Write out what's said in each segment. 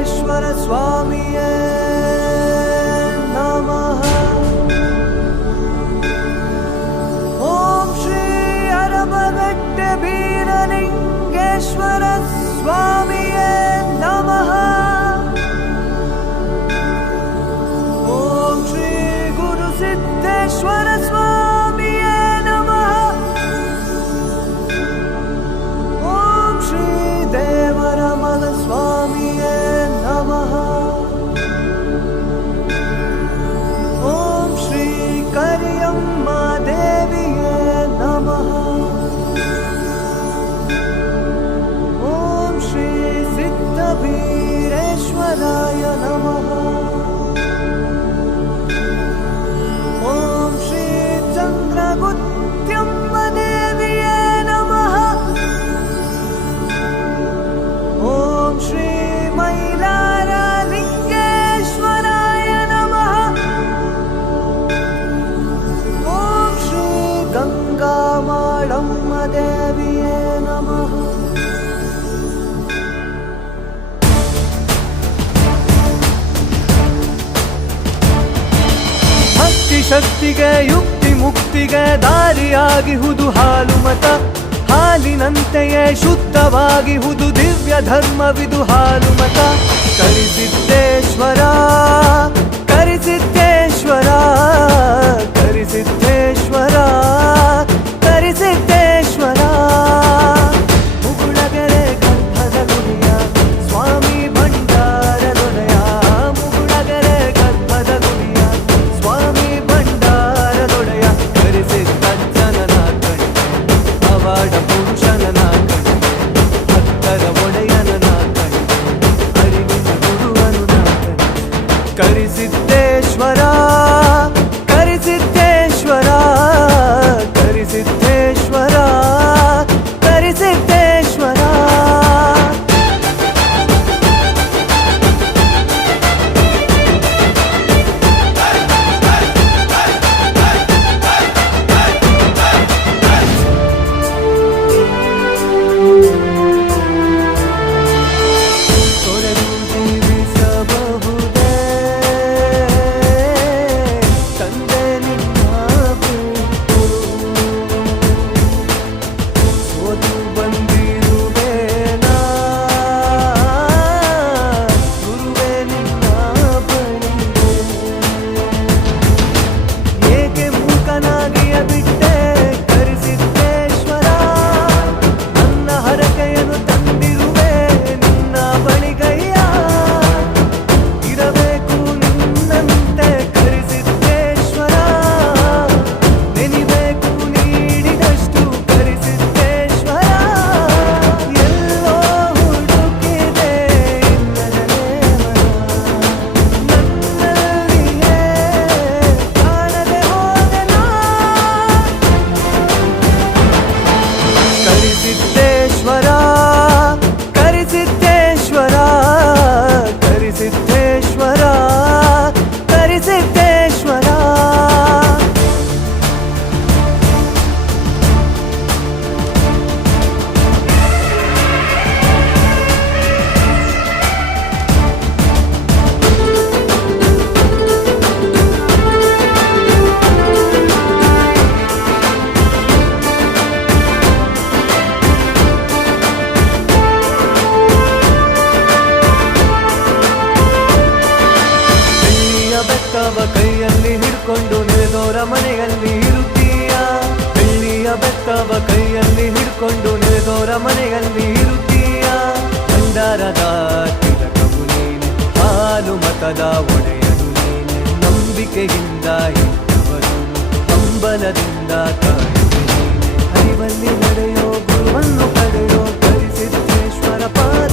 वेङ्कटेश्वर स्वामी नमः ॐ श्री अरबगट्टबीरलिङ्गेश्वर स्वामी नमः ॐ श्री गुरुसिद्ध ಶಕ್ತಿಗೆ ಯುಕ್ತಿ ಮುಕ್ತಿಗೆ ದಾರಿಯಾಗಿಹುದು ಹಾಲು ಮತ ಹಾಲಿನಂತೆಯೇ ಶುದ್ಧವಾಗಿಹುದು ದಿವ್ಯ ಧರ್ಮವಿದು ಹಾಲು ಮತ ಕರಿಸಿದ್ದೇಶ್ವರ ஆட போன்ற ಸತದ ಒಡೆಯನು ನೀನೆ. ನಂಬಿಕೆಯಿಂದ ಇದ್ದವರು ಕಂಬಲದಿಂದ ಕಾಯುವ ನೀನೆ. ಹರಿವಲ್ಲಿ ನಡೆಯೋ ಗುರುವನ್ನು ಪಡೆಯೋ ಧರಿಸಿದ್ದೇಶ್ವರ ಪಾದ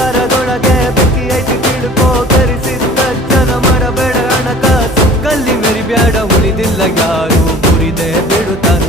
ಅಧಿಕಾರದೊಳಗೆ ಬೆಂಕಿಯೈತಿ ಕಿಡುಕೋ ಕರೆಸಿದ ಜನ ಮಾಡಬೇಡ ಹಣಕಾಸು. ಕಲ್ಲಿ ಮೆರಿಬ್ಯಾಡ ಉಳಿದಿಲ್ಲ ಯಾರು ಮುರಿದೇ ಬಿಡುತ್ತಾನೆ